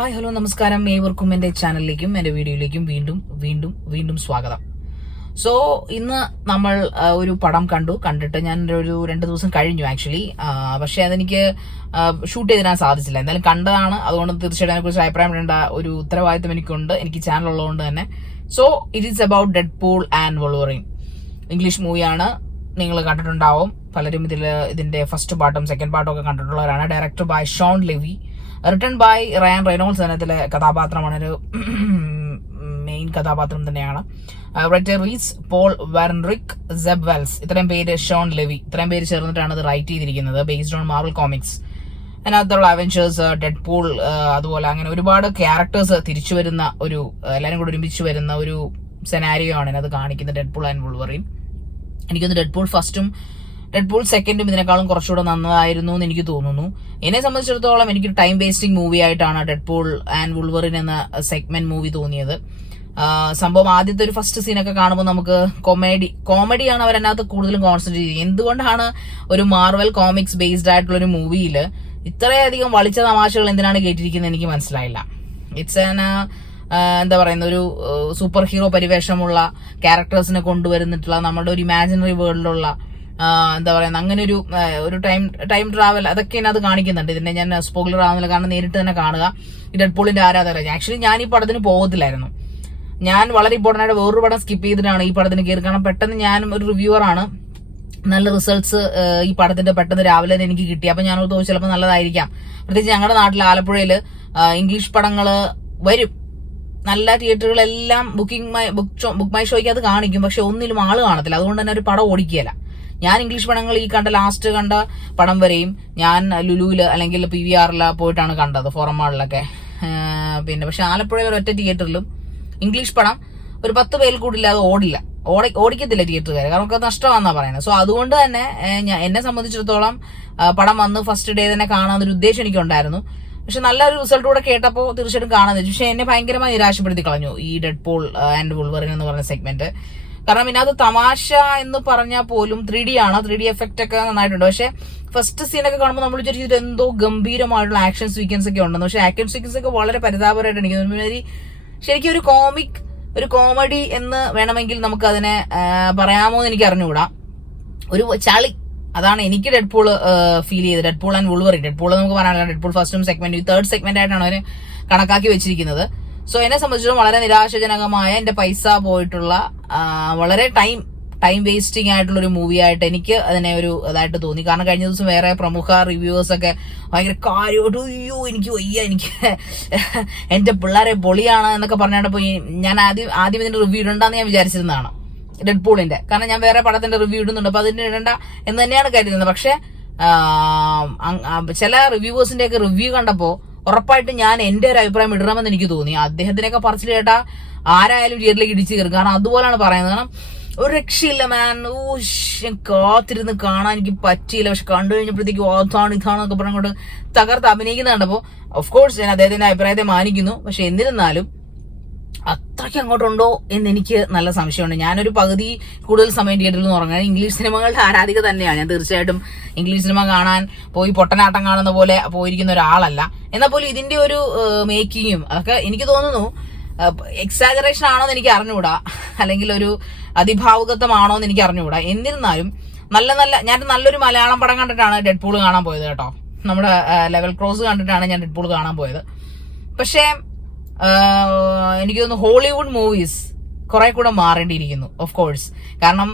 Hi hello നമസ്കാരം. ഏവർക്കും എൻ്റെ ചാനലിലേക്കും എൻ്റെ വീഡിയോയിലേക്കും വീണ്ടും സ്വാഗതം. സോ ഇന്ന് നമ്മൾ ഒരു പടം കണ്ടിട്ട് ഞാൻ ഒരു 2 ദിവസം കഴിഞ്ഞു ആക്ച്വലി. പക്ഷെ അതെനിക്ക് ഷൂട്ട് ചെയ്തിടാൻ സാധിച്ചില്ല. എന്തായാലും കണ്ടതാണ്, അതുകൊണ്ട് തീർച്ചയായിട്ടും അതിനെക്കുറിച്ച് അഭിപ്രായം ഇടേണ്ട ഒരു ഉത്തരവാദിത്വം എനിക്കുണ്ട്, എനിക്ക് ചാനൽ ഉള്ളതുകൊണ്ട് തന്നെ. So it is about Deadpool and wolverine. English മൂവിയാണ്, നിങ്ങൾ കണ്ടിട്ടുണ്ടാവും പലരും. ഇതിന്റെ ഫസ്റ്റ് പാർട്ടും സെക്കൻഡ് പാർട്ടും ഒക്കെ കണ്ടിട്ടുള്ളവരാണ്. Director by Shawn Levy, written by Ryan Reynolds. അതിനകത്തിലെ കഥാപാത്രമാണ്, ഒരു മെയിൻ കഥാപാത്രം തന്നെയാണ്. Writer Reese Paul Wernick Zeb Wells, ഇത്രയും പേര്, ഷോൺ ലെവി, ഇത്രയും പേര് ചേർന്നിട്ടാണ് ഇത് റൈറ്റ് ചെയ്തിരിക്കുന്നത്. Based on Marvel comics. അതിനകത്തുള്ള അവെഞ്ചേഴ്സ്, ഡെഡ്പൂൾ, അതുപോലെ അങ്ങനെ ഒരുപാട് ക്യാരക്ടേഴ്സ് തിരിച്ചു വരുന്ന ഒരു, എല്ലാവരും കൂടി ഒരുമിച്ച് വരുന്ന ഒരു സെനാരിയോ ആണ് ഇതിനകത്ത് കാണിക്കുന്നത്, ഡെഡ്പൂൾ ആൻഡ് വോൾവറിൻ. എനിക്കൊന്ന് ഡെഡ്പൂൾ ഫസ്റ്റും ഡെഡ്പൂൾ സെക്കൻഡും ഇതിനേക്കാളും കുറച്ചുകൂടെ നന്നായിരുന്നു എന്ന് എനിക്ക് തോന്നുന്നു. എന്നെ സംബന്ധിച്ചിടത്തോളം എനിക്ക് ടൈം വേസ്റ്റിംഗ് മൂവി ആയിട്ടാണ് ഡെഡ്പൂൾ ആൻഡ് വോൾവറിൻ എന്ന സെഗ്മെന്റ് മൂവി തോന്നിയത്. സംഭവം ആദ്യത്തെ ഒരു ഫസ്റ്റ് സീനൊക്കെ കാണുമ്പോൾ നമുക്ക് കോമഡിയാണ് അവരതിനകത്ത് കൂടുതലും കോൺസെൻട്രേറ്റ് ചെയ്യുന്നത്. എന്തുകൊണ്ടാണ് ഒരു മാർവൽ കോമിക്സ് ബേസ്ഡ് ആയിട്ടുള്ള ഒരു മൂവിയിൽ ഇത്രയധികം വളിച്ച തമാശകൾ എന്തിനാണ് കേട്ടിരിക്കുന്നത് എനിക്ക് മനസ്സിലായില്ല. ഇറ്റ്സ് എന്താ പറയുന്ന ഒരു സൂപ്പർ ഹീറോ പരിവേഷമുള്ള ക്യാരക്ടേഴ്സിനെ കൊണ്ടുവരുന്നിട്ടുള്ള നമ്മുടെ ഒരു ഇമാജിനറി വേൾഡിലുള്ള എന്താ പറയുന്ന അങ്ങനെ ഒരു ടൈം ട്രാവൽ, അതൊക്കെ അത് കാണിക്കുന്നുണ്ട്. ഇതിന്റെ ഞാൻ സ്പോയിലർ ആവുന്നില്ല, കാരണം നേരിട്ട് തന്നെ കാണുക. ഈ ഡെഡ്പൂളിന്റെ ആരാധകരാണ്. ആക്ച്വലി ഞാൻ ഈ പടത്തിന് പോകത്തില്ലായിരുന്നു. ഞാൻ വളരെ ഇമ്പോർട്ടന്റ് ആയിട്ട് വേറൊരു പടം സ്കിപ്പ് ചെയ്തിട്ടാണ് ഈ പടത്തിന് കയറി. കാരണം പെട്ടെന്ന് ഞാൻ ഒരു റിവ്യൂവർ ആണ്, നല്ല റിസൾട്ട്സ് ഈ പടത്തിന്റെ പെട്ടെന്ന് രാവിലെ തന്നെ എനിക്ക് കിട്ടി. അപ്പൊ ഞാനോട് തോന്നി ചിലപ്പോൾ നല്ലതായിരിക്കാം. പ്രത്യേകിച്ച് ഞങ്ങളുടെ നാട്ടിൽ ആലപ്പുഴയിൽ ഇംഗ്ലീഷ് പടങ്ങള് വരും, നല്ല തിയേറ്ററുകളെല്ലാം ബുക്ക് മൈ ഷോയ്ക്ക് അത് കാണിക്കും, പക്ഷെ ഒന്നിലും ആള് കാണത്തില്ല. അതുകൊണ്ട് തന്നെ ഒരു പടം ഓടിക്കുകയില്ല. ഞാൻ ഇംഗ്ലീഷ് പടങ്ങൾ ഈ ലാസ്റ്റ് കണ്ട പടം വരെയും ഞാൻ ലുലുവില് അല്ലെങ്കിൽ PVR പോയിട്ടാണ് കണ്ടത്, ഫോറം മാളിലൊക്കെ. പിന്നെ പക്ഷെ ആലപ്പുഴയിൽ ഒരൊറ്റ തിയേറ്ററിലും ഇംഗ്ലീഷ് പടം ഒരു 10 പേരിൽ കൂടില്ലാതെ ഓടിക്കത്തില്ല തിയേറ്ററുകാർ, കാരണം ഒക്കെ നഷ്ടമാണെന്നാ പറയുന്നത്. സോ അതുകൊണ്ട് തന്നെ എന്നെ സംബന്ധിച്ചിടത്തോളം പടം വന്ന് ഫസ്റ്റ് ഡേ തന്നെ കാണാനൊരു ഉദ്ദേശം എനിക്കുണ്ടായിരുന്നു. പക്ഷെ നല്ലൊരു റിസൾട്ട് കൂടെ കേട്ടപ്പോൾ തീർച്ചയായിട്ടും കാണാൻ വെച്ചു. പക്ഷെ എന്നെ ഭയങ്കരമായി നിരാശപ്പെടുത്തി കളഞ്ഞു ഈ ഡെഡ്പൂൾ ആൻഡ് വോൾവറിൻ എന്ന് പറഞ്ഞ സെഗ്മെന്റ്. കാരണം ഇതിനകത്ത് തമാശ എന്ന് പറഞ്ഞാൽ പോലും 3D ആണ്, 3D എഫക്റ്റ് ഒക്കെ നന്നായിട്ടുണ്ട്. പക്ഷെ ഫസ്റ്റ് സീനൊക്കെ കാണുമ്പോൾ നമ്മൾ വിചാരിച്ചത് എന്തോ ഗംഭീരമായിട്ടുള്ള ആക്ഷൻ സീക്വൻസ് ഒക്കെ ഉണ്ടെന്ന്. പക്ഷെ ആക്ഷൻ സീക്വൻസ് ഒക്കെ വളരെ പരിതാപകരമായിട്ട് എനിക്ക് തോന്നുന്നു. ശരിക്കും ഒരു കോമഡി എന്ന് വേണമെങ്കിൽ നമുക്ക് അതിനെ പറയാമോ എന്ന് എനിക്ക് അറിഞ്ഞുകൂടാ. ഒരു ചളി, അതാണ് എനിക്ക് ഡെഡ്പൂൾ ഫീൽ ചെയ്തത്. ഡെഡ്പൂൾ ആൻഡ് വോൾവറിൻ, ഡെഡ്പൂൾ നമുക്ക് പറയാനില്ല, ഡെഡ്പൂൾ ഫസ്റ്റും സെഗ്മെന്റും തേർഡ് സെഗ്മെന്റ് ആയിട്ടാണ് അവര് കണക്കാക്കി വെച്ചിരിക്കുന്നത്. സോ എന്നെ സംബന്ധിച്ചിടത്തോളം വളരെ നിരാശാജനകമായ, എന്റെ പൈസ പോയിട്ടുള്ള, വളരെ ടൈം വേസ്റ്റിംഗ് ആയിട്ടുള്ള ഒരു മൂവി ആയിട്ട് എനിക്ക് അതിനെ ഒരു ഇതായിട്ട് തോന്നി. കാരണം കഴിഞ്ഞ ദിവസം വേറെ പ്രമുഖ റിവ്യൂവേഴ്സ് ഒക്കെ ഭയങ്കര കാര്യമായിട്ട് അയ്യോ എനിക്ക് വയ്യ, എനിക്ക് എന്റെ പിള്ളേരെ പൊളിയാണ് എന്നൊക്കെ പറഞ്ഞിട്ടപ്പോ ഞാൻ ആദ്യം ഇതിന്റെ റിവ്യൂ ഇടണ്ടെന്ന് ഞാൻ വിചാരിച്ചിരുന്നതാണ് ഡെഡ്പൂളിന്റെ. കാരണം ഞാൻ വേറെ പടത്തിന്റെ റിവ്യൂ ഇടുന്നുണ്ട്, അപ്പൊ അതിന്റെ ഇടണ്ട എന്ന് തന്നെയാണ് കരുതുന്നത്. പക്ഷെ ചില റിവ്യൂവേഴ്സിന്റെ ഒക്കെ റിവ്യൂ കണ്ടപ്പോ ഉറപ്പായിട്ട് ഞാൻ എന്റെ ഒരു അഭിപ്രായം ഇടണമെന്ന് എനിക്ക് തോന്നി. അദ്ദേഹത്തിനൊക്കെ പറച്ചിൽ കേട്ടാ ആരായാലും തിയേറ്ററിലേക്ക് ഇടിച്ചു കയറും, കാരണം അതുപോലാണ് പറയുന്നത്. കാരണം ഒരു രക്ഷയില്ല മാൻ. കാത്തിരുന്ന് കാണാൻ എനിക്ക് പറ്റിയില്ല. പക്ഷെ കണ്ടു കഴിഞ്ഞപ്പോഴത്തേക്കും ഇതാണെന്നൊക്കെ പറഞ്ഞുകൊണ്ട് തകർത്ത് അഭിനയിക്കുന്ന കണ്ടപ്പോ ഓഫ് കോഴ്സ് ഞാൻ അദ്ദേഹത്തിന്റെ അഭിപ്രായത്തെ മാനിക്കുന്നു. പക്ഷെ എന്നിരുന്നാലും അത്രയ്ക്ക് അങ്ങോട്ടുണ്ടോ എന്ന് എനിക്ക് നല്ല സംശയമുണ്ട്. ഞാനൊരു പകുതി കൂടുതൽ സമയം തിയേറ്ററിൽ നിന്ന് ഉറങ്ങാൻ ഇംഗ്ലീഷ് സിനിമകളുടെ ആരാധിക തന്നെയാണ് ഞാൻ. തീർച്ചയായിട്ടും ഇംഗ്ലീഷ് സിനിമ കാണാൻ പോയി പൊട്ടനാട്ടം കാണുന്ന പോലെ പോയിരിക്കുന്ന ഒരാളല്ല. എന്നാൽ പോലും ഇതിന്റെ ഒരു മേക്കിങ്ങും അതൊക്കെ എനിക്ക് തോന്നുന്നു എക്സാജറേഷൻ ആണോ എന്ന് എനിക്ക് അറിഞ്ഞുകൂടാ, അല്ലെങ്കിൽ ഒരു അതിഭാവുകത്വമാണോ എന്ന് എനിക്ക് അറിഞ്ഞുകൂടാ. എന്നിരുന്നാലും ഞാൻ നല്ലൊരു മലയാളം പടം കണ്ടിട്ടാണ് ഡെഡ്പൂൾ കാണാൻ പോയത് കേട്ടോ. നമ്മുടെ ലെവൽ ക്രോസ് കണ്ടിട്ടാണ് ഞാൻ ഡെഡ്പൂൾ കാണാൻ പോയത്. പക്ഷേ എനിക്ക് തോന്നുന്നു ഹോളിവുഡ് മൂവീസ് കുറെ കൂടെ മാറേണ്ടിയിരിക്കുന്നു ഓഫ് കോഴ്സ്. കാരണം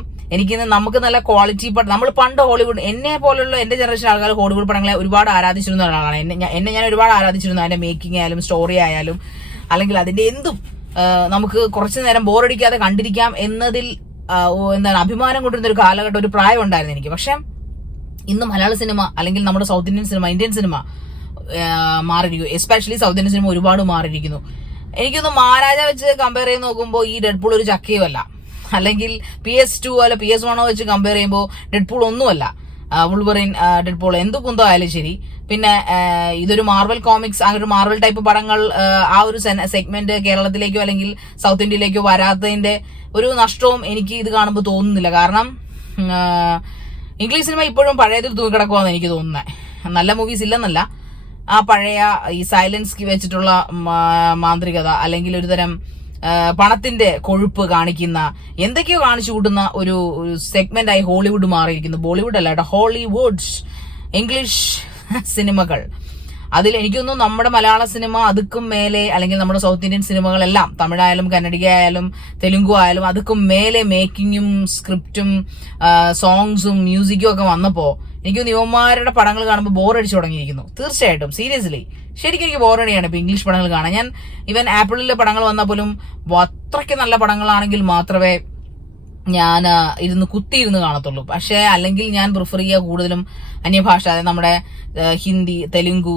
നമുക്ക് നല്ല ക്വാളിറ്റി പടം, നമ്മൾ പണ്ട് ഹോളിവുഡ്, എന്നെ പോലുള്ള എന്റെ ജനറേഷൻ ആൾക്കാർ ഹോളിവുഡ് പടങ്ങളെ ഒരുപാട് ആരാധിച്ചിരുന്ന ഒരാളാണ്. എന്നെ ഞാൻ ഒരുപാട് ആരാധിച്ചിരുന്നു. അതിന്റെ മേക്കിംഗ് ആയാലും സ്റ്റോറി ആയാലും അല്ലെങ്കിൽ അതിന്റെ എന്തും നമുക്ക് കുറച്ചു നേരം ബോറടിക്കാതെ കണ്ടിരിക്കാം എന്നതിൽ അഭിമാനം കൊണ്ടിരുന്ന ഒരു കാലഘട്ടം, ഒരു പ്രായം ഉണ്ടായിരുന്നു എനിക്ക്. പക്ഷെ ഇന്ന് മലയാള സിനിമ അല്ലെങ്കിൽ നമ്മുടെ south Indian cinema, Indian cinema മാറിയിരിക്കുന്നു. എസ്പെഷ്യലി സൗത്ത് ഇന്ത്യൻ സിനിമ ഒരുപാട് മാറിയിരിക്കുന്നു. എനിക്കൊന്ന് മഹാരാജ വെച്ച് കമ്പയർ ചെയ്ത് നോക്കുമ്പോൾ ഈ ഡെഡ്പൂൾ ഒരു ചക്കയുമല്ല, അല്ലെങ്കിൽ PS2 അല്ല PS1 വെച്ച് കമ്പയർ ചെയ്യുമ്പോൾ ഡെഡ്പൂൾ ഒന്നുമല്ല. വോൾവറിൻ, ഡെഡ്പൂൾ എന്ത് കുന്തോ ആയാലും ശരി. പിന്നെ ഇതൊരു മാർവൽ കോമിക്സ്, അങ്ങനെ ഒരു മാർവൽ ടൈപ്പ് പടങ്ങൾ ആ ഒരു സെഗ്മെന്റ് കേരളത്തിലേക്കോ അല്ലെങ്കിൽ സൗത്ത് ഇന്ത്യയിലേക്കോ വരാത്തതിന്റെ ഒരു നഷ്ടവും എനിക്ക് ഇത് കാണുമ്പോൾ തോന്നുന്നില്ല. കാരണം ഇംഗ്ലീഷ് സിനിമ ഇപ്പോഴും പഴയതിൽ തൂക്കിക്കിടക്കുവാന്ന് എനിക്ക് തോന്നുന്നത്. നല്ല മൂവീസ് ഇല്ലെന്നല്ല, ആ പഴയ ഈ സൈലൻസ് വെച്ചിട്ടുള്ള മാന്ത്രികത, അല്ലെങ്കിൽ ഒരു തരം പണത്തിന്റെ കൊഴുപ്പ് കാണിക്കുന്ന എന്തൊക്കെയോ കാണിച്ചു കൂട്ടുന്ന ഒരു സെഗ്മെന്റ് ആയി ഹോളിവുഡ് മാറിയിരിക്കുന്നു. ബോളിവുഡ് അല്ല കേട്ടോ, ഹോളിവുഡ് ഇംഗ്ലീഷ് സിനിമകൾ. അതിൽ എനിക്കൊന്നും നമ്മുടെ മലയാള സിനിമ അതുക്കും മേലെ, അല്ലെങ്കിൽ നമ്മുടെ സൗത്ത് ഇന്ത്യൻ സിനിമകളെല്ലാം തമിഴായാലും കന്നഡിക ആയാലും തെലുങ്കു ആയാലും അതുക്കും മേലെ മേക്കിങ്ങും സ്ക്രിപ്റ്റും സോങ്സും മ്യൂസിക്കും ഒക്കെ വന്നപ്പോ എനിക്കൊന്ന് യുവന്മാരുടെ പടങ്ങൾ കാണുമ്പോൾ ബോറടിച്ചു തുടങ്ങിയിരിക്കുന്നു. തീർച്ചയായിട്ടും സീരിയസ്ലി ശരിക്കും എനിക്ക് ബോറടിയാണ് ഇപ്പൊ ഇംഗ്ലീഷ് പടങ്ങൾ കാണാൻ. ഞാൻ ഈവൻ ആപ്പിളിലെ പടങ്ങൾ വന്നാൽ പോലും അത്രയ്ക്ക് നല്ല പടങ്ങളാണെങ്കിൽ മാത്രമേ ഞാൻ കുത്തിയിരുന്ന് കാണത്തുള്ളൂ. പക്ഷെ അല്ലെങ്കിൽ ഞാൻ പ്രിഫർ ചെയ്യുക കൂടുതലും അന്യഭാഷ, അതായത് നമ്മുടെ ഹിന്ദി, തെലുങ്കു,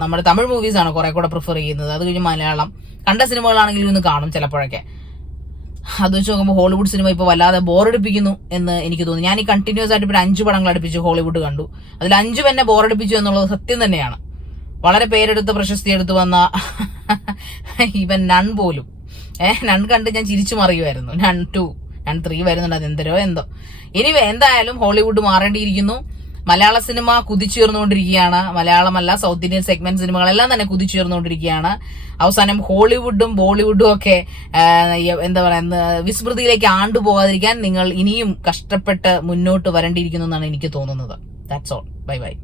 നമ്മുടെ തമിഴ് മൂവീസ് ആണ് കുറെ കൂടെ പ്രിഫർ ചെയ്യുന്നത്. അത് കഴിഞ്ഞ് മലയാളം കണ്ട സിനിമകളാണെങ്കിലും ഇന്ന് കാണും ചിലപ്പോഴൊക്കെ. അത് വെച്ച് നോക്കുമ്പോൾ ഹോളിവുഡ് സിനിമ ഇപ്പൊ വല്ലാതെ ബോറടിപ്പിക്കുന്നു എന്ന് എനിക്ക് തോന്നുന്നു. ഞാൻ ഈ കണ്ടിന്യൂസ് ആയിട്ട് ഇപ്പോൾ 5 പടങ്ങൾ അടുപ്പിച്ച് ഹോളിവുഡ് കണ്ടു. അതിൽ 5 എന്നെ ബോറടിപ്പിച്ചു എന്നുള്ളത് സത്യം തന്നെയാണ്. വളരെ പേരെടുത്ത് പ്രശസ്തി എടുത്തു വന്ന ഈവൻ നൺ പോലും നൺ കണ്ട് ഞാൻ ചിരിച്ചു മറിയുമായിരുന്നു. നൺ 2, നൺ 3 വരുന്നുണ്ട്, അതെന്തരോ എന്തോ. എനിവേ എന്തായാലും ഹോളിവുഡ് മാറേണ്ടിയിരിക്കുന്നു. മലയാള സിനിമ കുതിച്ചുയർന്നുകൊണ്ടിരിക്കുകയാണ്. മലയാളമല്ല, സൗത്ത് ഇന്ത്യൻ സെഗ്മെന്റ് സിനിമകളെല്ലാം തന്നെ കുതിച്ചുയർന്നുകൊണ്ടിരിക്കുകയാണ്. അവസാനം ഹോളിവുഡും ബോളിവുഡും ഒക്കെ എന്താ പറയുക, വിസ്മൃതിയിലേക്ക് ആണ്ടുപോകാതിരിക്കാൻ നിങ്ങൾ ഇനിയും കഷ്ടപ്പെട്ട് മുന്നോട്ട് വരേണ്ടിയിരിക്കുന്നു എന്നാണ് എനിക്ക് തോന്നുന്നത്. That's all. Bye bye.